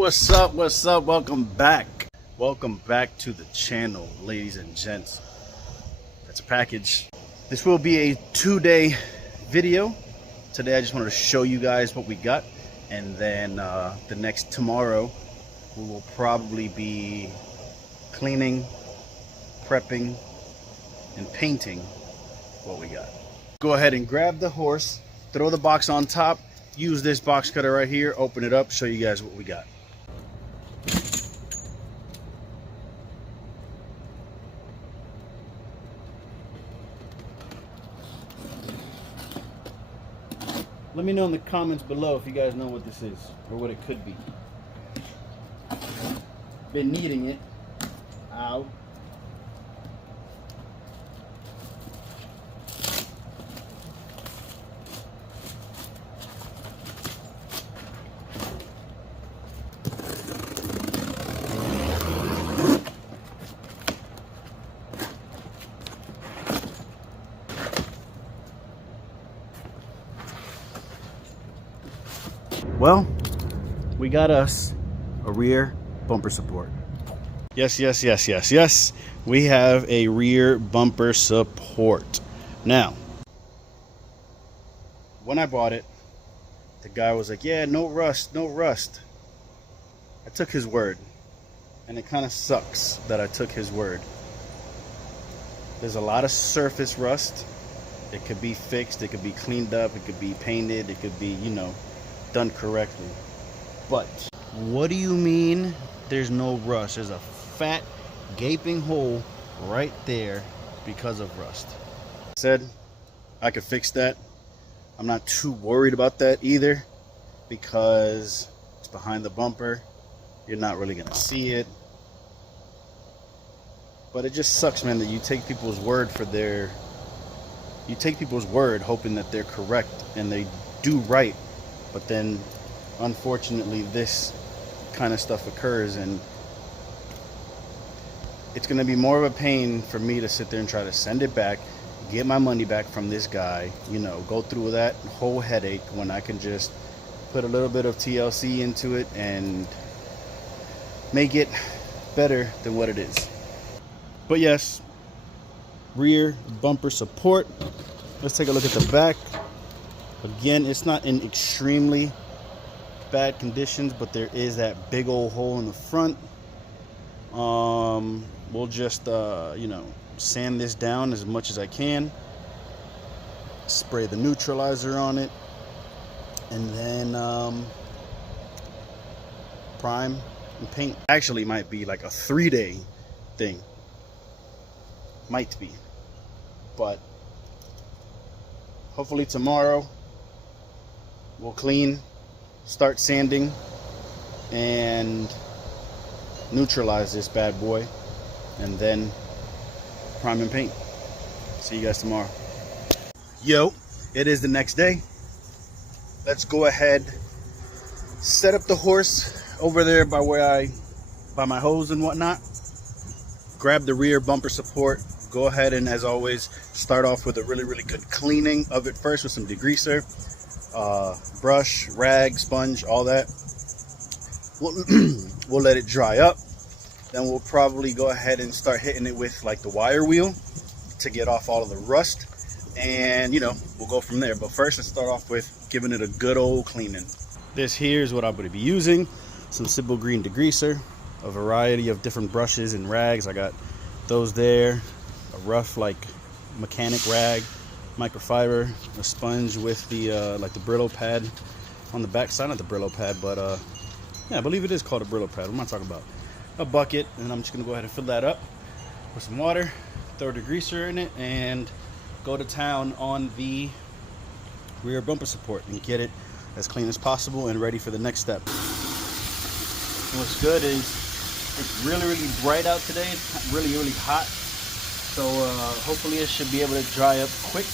What's up? What's up? Welcome back. Welcome back to the channel, ladies and gents. That's a package. This will be a 2-day video. Today I just wanted to show you guys what we got, and then the next tomorrow we will probably be cleaning, prepping, and painting what we got. Go ahead and grab the horse, throw the box on top, use this box cutter right here, open it up, show you guys what we got. Let me know in the comments below if you guys know what this is or what it could be. Been needing it. Ow. Well, we got us a rear bumper support. Yes. We have a rear bumper support. Now, when I bought it, the guy was like, yeah, no rust, no rust. I took his word, and it kind of sucks that I took his word. There's a lot of surface rust. It could be fixed, it could be cleaned up, it could be painted, it could be, you know, done correctly. But what do you mean there's no rust? There's a fat gaping hole right there because of rust. Said I could fix that. I'm not too worried about that either because it's behind the bumper. You're not really gonna see it. But it just sucks, man, that you take people's word hoping that they're correct and they do right. But then, unfortunately, this kind of stuff occurs, and it's going to be more of a pain for me to sit there and try to send it back, get my money back from this guy, you know, go through that whole headache when I can just put a little bit of TLC into it and make it better than what it is. But yes, rear bumper support. Let's take a look at the back. Again, it's not in extremely bad conditions, but there is that big old hole in the front. We'll just, you know, sand this down as much as I can. Spray the neutralizer on it. And then prime and paint. Actually might be like a 3-day thing. Might be. But hopefully tomorrow we'll clean, start sanding, and neutralize this bad boy, and then prime and paint. See you guys tomorrow. Yo, it is the next day. Let's go ahead, set up the horse over there by my hose and whatnot. Grab the rear bumper support. Go ahead and, as always, start off with a really good cleaning of it first with some degreaser. Brush, rag, sponge, all that. We'll let it dry up. Then we'll probably go ahead and start hitting it with like the wire wheel to get off all of the rust. And, you know, we'll go from there. But first, let's start off with giving it a good old cleaning. This here is what I'm going to be using. Some Simple Green degreaser, a variety of different brushes and rags. I got those there. A rough, like, mechanic rag, microfiber, a sponge with the like the Brillo pad on the back side. Not the Brillo pad, but yeah, I believe it is called a Brillo pad. What am I talking about? A bucket, and I'm just gonna go ahead and fill that up with some water, throw degreaser in it, and go to town on the rear bumper support and get it as clean as possible and ready for the next step. What's good is it's really bright out today. It's really hot. So hopefully it should be able to dry up quick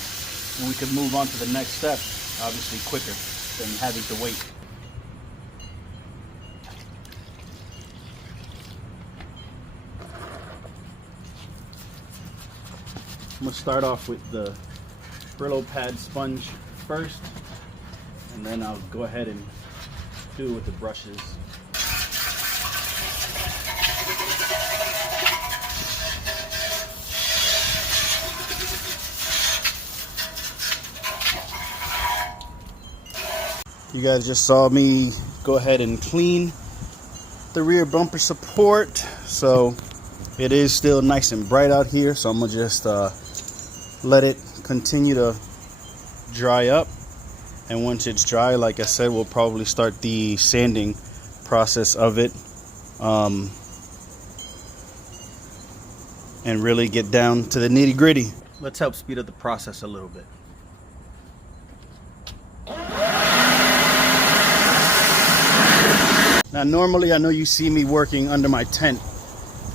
and we can move on to the next step, obviously quicker than having to wait. I'm going to start off with the Brillo pad sponge first, and then I'll go ahead and do it with the brushes. You guys just saw me go ahead and clean the rear bumper support, so it is still nice and bright out here, so I'm gonna just let it continue to dry up, and once it's dry, like I said, we'll probably start the sanding process of it, and really get down to the nitty-gritty. Let's help speed up the process a little bit. Now normally, I know you see me working under my tent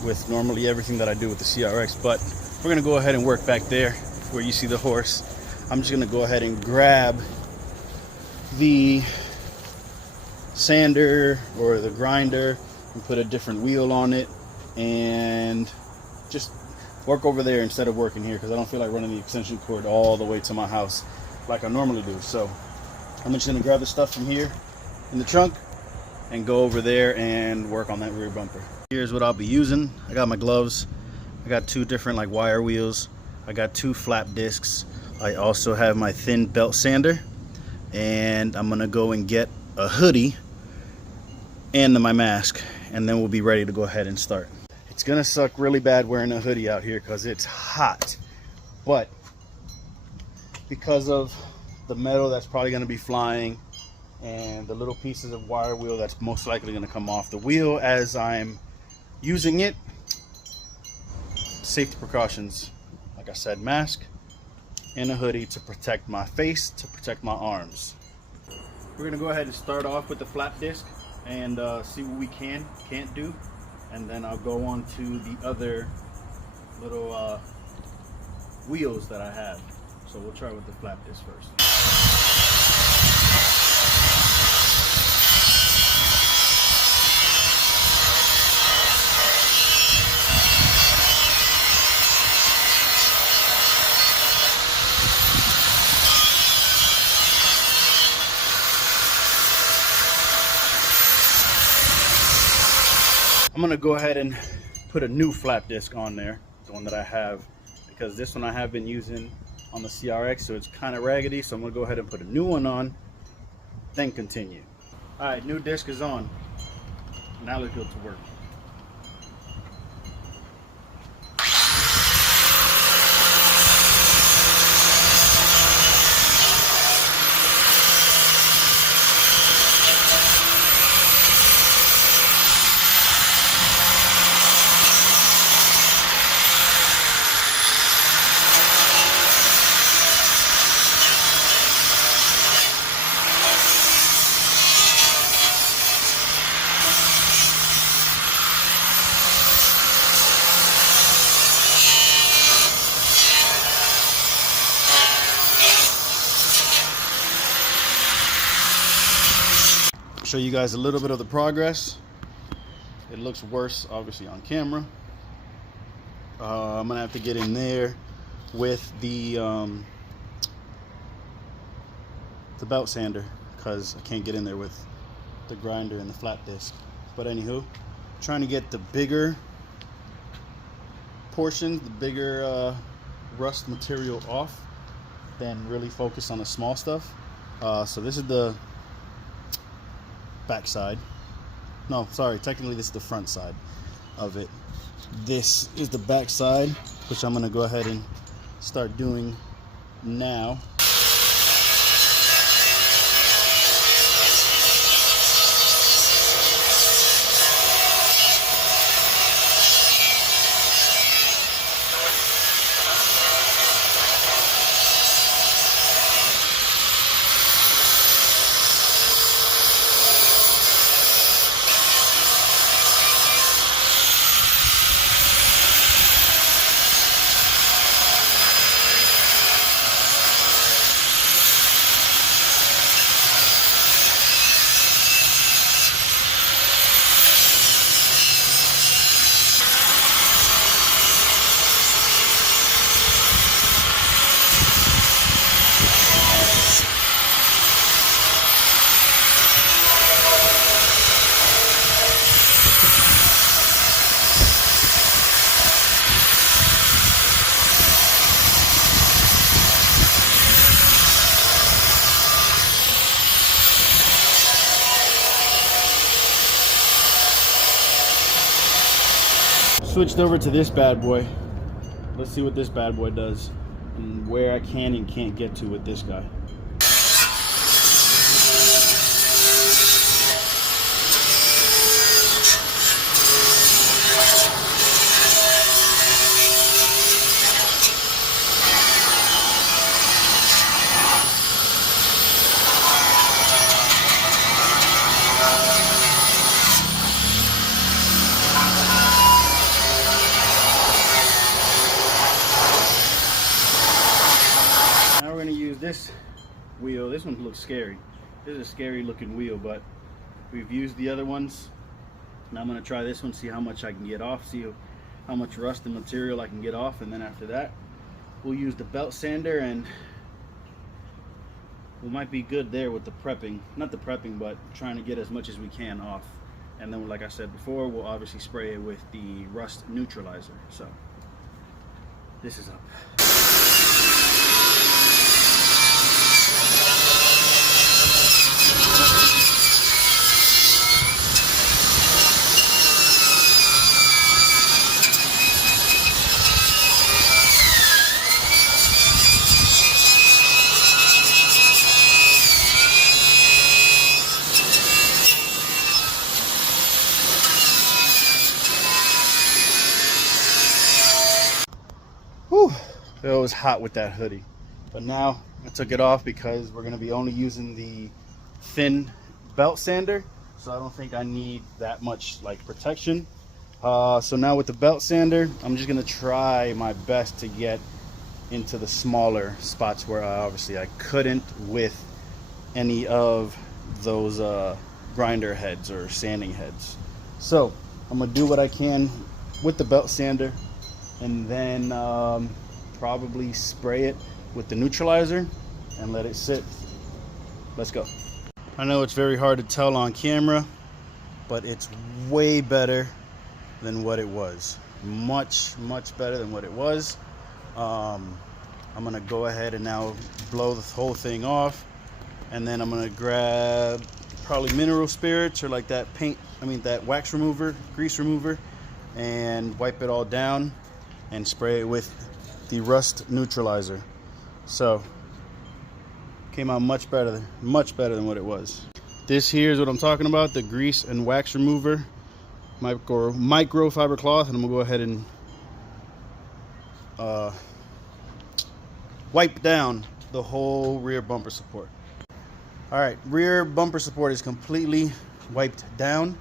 with normally everything that I do with the CRX, but we're gonna go ahead and work back there where you see the horse. I'm just gonna go ahead and grab the sander or the grinder and put a different wheel on it and just work over there instead of working here, because I don't feel like running the extension cord all the way to my house like I normally do. So I'm just gonna grab the stuff from here in the trunk and go over there and work on that rear bumper. Here's what I'll be using. I got my gloves. I got 2 different like wire wheels. I got 2 flap discs. I also have my thin belt sander, and I'm gonna go and get a hoodie and my mask, and then we'll be ready to go ahead and start. It's gonna suck really bad wearing a hoodie out here because it's hot, but because of the metal that's probably gonna be flying and the little pieces of wire wheel that's most likely going to come off the wheel as I'm using it, safety precautions, like I said, mask and a hoodie to protect my face, to protect my arms. We're going to go ahead and start off with the flap disc and see what we can't do, and then I'll go on to the other little wheels that I have. So we'll try with the flap disc first. I'm gonna go ahead and put a new flap disc on there, the one that I have, because this one I have been using on the CRX, so it's kind of raggedy. So I'm gonna go ahead and put a new one on, then continue. All right, new disc is on. Now let's go to work. Show you guys a little bit of the progress. It looks worse obviously on camera. I'm gonna have to get in there with the belt sander because I can't get in there with the grinder and the flat disc. But anywho, trying to get the bigger portions, the bigger rust material off, then really focus on the small stuff. So this is the back side. No, sorry, technically this is the front side of it. This is the back side, which I'm going to go ahead and start doing now. switched over to this bad boy. Let's see what this bad boy does and where I can and can't get to with this guy. This wheel, this one looks scary. This is a scary looking wheel, but we've used the other ones. Now I'm going to try this one, see how much I can get off, see how much rust and material I can get off, and then after that we'll use the belt sander, and we might be good there with the prepping, not the prepping, but trying to get as much as we can off. And then, like I said before, we'll obviously spray it with the rust neutralizer. So this is up. Whew, it was hot with that hoodie, but now I took it off because we're going to be only using the thin belt sander, so I don't think I need that much like protection. So now with the belt sander, I'm just going to try my best to get into the smaller spots where obviously I couldn't with any of those grinder heads or sanding heads. So I'm going to do what I can with the belt sander, and then probably spray it with the neutralizer and let it sit. Let's go. I know it's very hard to tell on camera, but it's way better than what it was. Much better than what it was. I'm gonna go ahead and now blow the whole thing off, and then I'm gonna grab probably mineral spirits or like that that wax remover, grease remover, and wipe it all down and spray it with the rust neutralizer. So came out much better than what it was. This here is what I'm talking about, the grease and wax remover, microfiber cloth, and I'm gonna go ahead and wipe down the whole rear bumper support. All right, rear bumper support is completely wiped down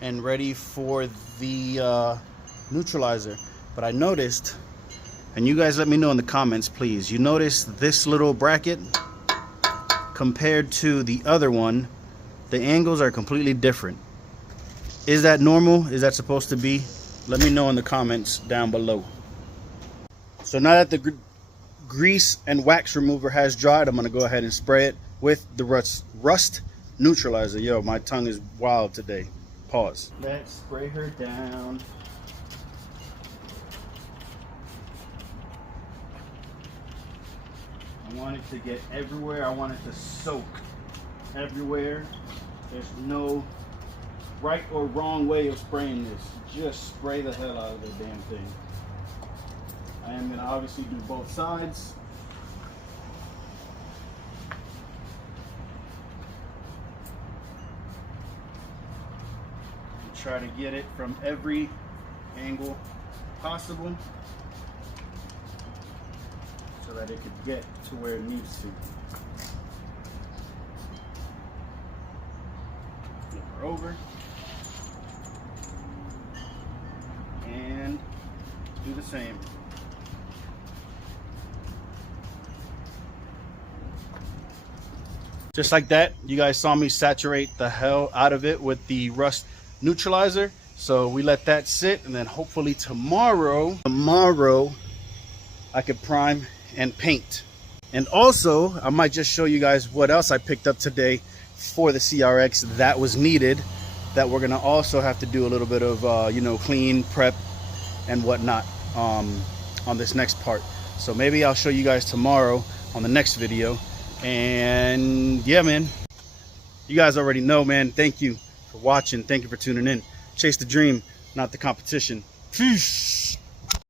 and ready for the neutralizer. But I noticed, and you guys let me know in the comments please, you notice this little bracket compared to the other one, the angles are completely different. Is that normal? Is that supposed to be? Let me know in the comments down below. So now that the grease and wax remover has dried, I'm gonna go ahead and spray it with the rust neutralizer. Yo, my tongue is wild today. Pause. Let's spray her down. I want it to get everywhere. I want it to soak everywhere. There's no right or wrong way of spraying this. Just spray the hell out of the damn thing. I am going to obviously do both sides. And try to get it from every angle possible, so that it could get to where it needs to. Flip her over and do the same. Just like that, you guys saw me saturate the hell out of it with the rust neutralizer. So we let that sit, and then hopefully tomorrow I could prime and paint. And also I might just show you guys what else I picked up today for the CRX that was needed, that we're gonna also have to do a little bit of clean, prep and whatnot on this next part. So maybe I'll show you guys tomorrow on the next video. And yeah, man, you guys already know, man. Thank you for watching. Thank you for tuning in. Chase the dream, not the competition. Peace.